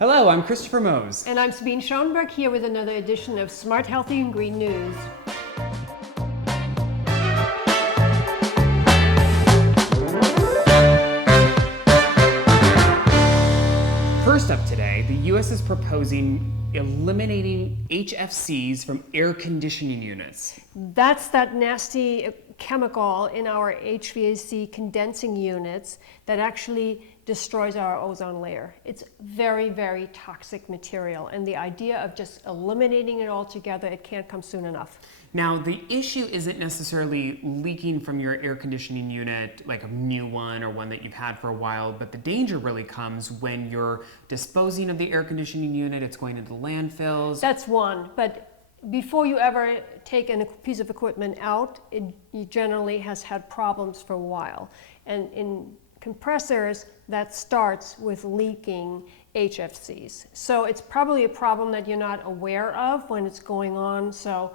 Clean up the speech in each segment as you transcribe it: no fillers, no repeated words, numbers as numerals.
Hello, I'm Christopher Mose. And I'm Sabine Schoenberg here with another edition of Smart, Healthy, and Green News. First up today, the U.S. is proposing eliminating HFCS from air conditioning units. That's that nasty chemical in our HVAC condensing units that actually destroys our ozone layer. It's very, very toxic material, and the idea of just eliminating it altogether, it can't come soon enough. Now, the issue isn't necessarily leaking from your air conditioning unit, like a new one or one that you've had for a while, but the danger really comes when you're disposing of the air conditioning unit, it's going into landfills. That's one, but before you ever take a piece of equipment out, it generally has had problems for a while. And in compressors, that starts with leaking HFCs. So it's probably a problem that you're not aware of when it's going on. So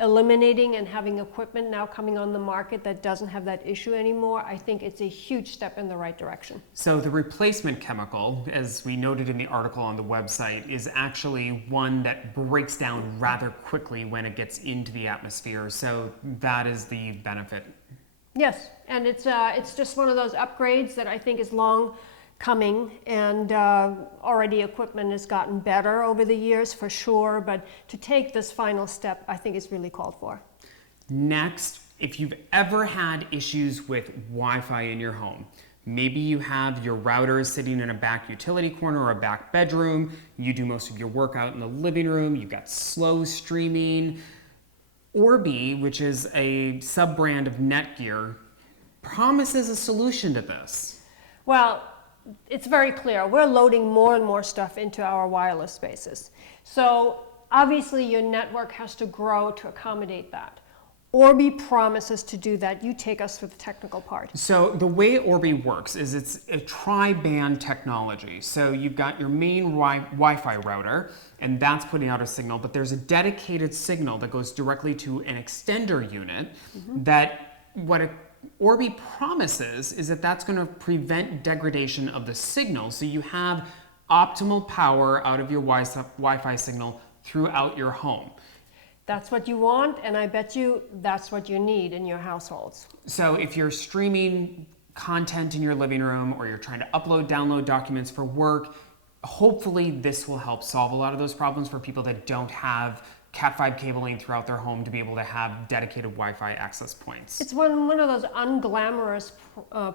eliminating and having equipment now coming on the market that doesn't have that issue anymore, I think it's a huge step in the right direction. So the replacement chemical, as we noted in the article on the website, is actually one that breaks down rather quickly when it gets into the atmosphere. So that is the benefit. Yes, and it's just one of those upgrades that I think is long coming, and already equipment has gotten better over the years for sure, but to take this final step I think is really called for. Next, if you've ever had issues with Wi-Fi in your home, maybe you have your router sitting in a back utility corner or a back bedroom, you do most of your work out in the living room, you've got slow streaming. Orbi, which is a sub-brand of Netgear, promises a solution to this. Well, it's very clear. We're loading more and more stuff into our wireless spaces. So obviously your network has to grow to accommodate that. Orbi promises to do that. You take us through the technical part. So the way Orbi works is it's a tri-band technology. So you've got your main Wi-Fi router, and that's putting out a signal, but there's a dedicated signal that goes directly to an extender unit that Orbi promises is that that's going to prevent degradation of the signal, so you have optimal power out of your Wi-Fi signal throughout your home. That's what you want, and I bet you that's what you need in your households. So if you're streaming content in your living room or you're trying to upload, download documents for work, hopefully this will help solve a lot of those problems for people that don't have Cat5 cabling throughout their home to be able to have dedicated Wi-Fi access points. It's one of those unglamorous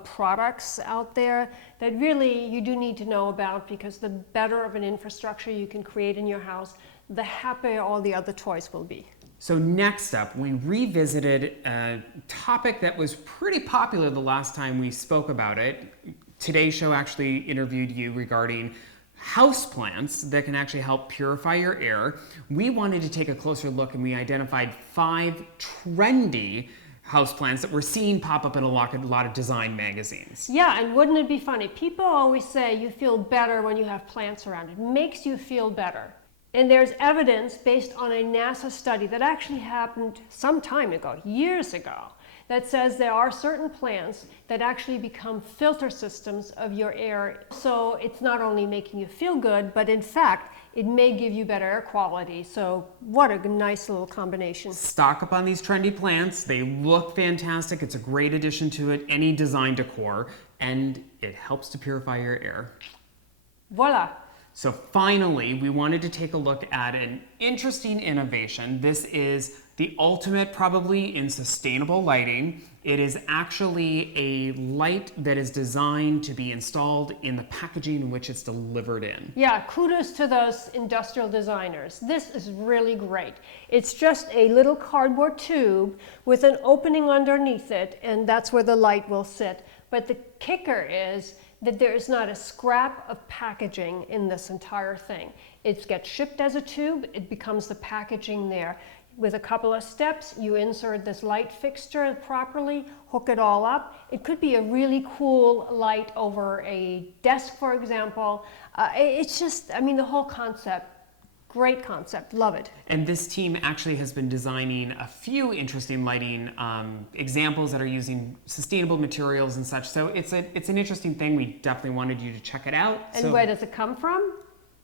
products out there that really you do need to know about, because the better of an infrastructure you can create in your house, the happier all the other toys will be. So next up, we revisited a topic that was pretty popular the last time we spoke about it. Today's show actually interviewed you regarding houseplants that can actually help purify your air. We wanted to take a closer look, and we identified 5 trendy houseplants that we're seeing pop up in a lot of design magazines. Yeah, and wouldn't it be funny? People always say you feel better when you have plants around. It makes you feel better. And there's evidence based on a NASA study that actually happened some time ago, years ago, that says there are certain plants that actually become filter systems of your air. So it's not only making you feel good, but in fact, it may give you better air quality. So what a nice little combination. Stock up on these trendy plants. They look fantastic. It's a great addition to any design decor, and it helps to purify your air. Voila. So finally, we wanted to take a look at an interesting innovation. This is the ultimate probably in sustainable lighting. It is actually a light that is designed to be installed in the packaging in which it's delivered in. Yeah, kudos to those industrial designers. This is really great. It's just a little cardboard tube with an opening underneath it, and that's where the light will sit. But the kicker is that there is not a scrap of packaging in this entire thing. It gets shipped as a tube, it becomes the packaging there. With a couple of steps, you insert this light fixture properly, hook it all up. It could be a really cool light over a desk, for example. It's just, I mean, the whole concept, great concept, love it. And this team actually has been designing a few interesting lighting examples that are using sustainable materials and such. So it's an interesting thing. We definitely wanted you to check it out. And where does it come from?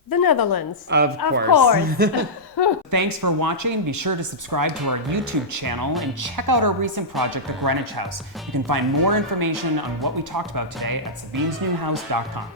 The Netherlands. Of Of course. course. Thanks for watching. Be sure to subscribe to our YouTube channel and check out our recent project, The Greenwich House. You can find more information on what we talked about today at sabinesnewhouse.com.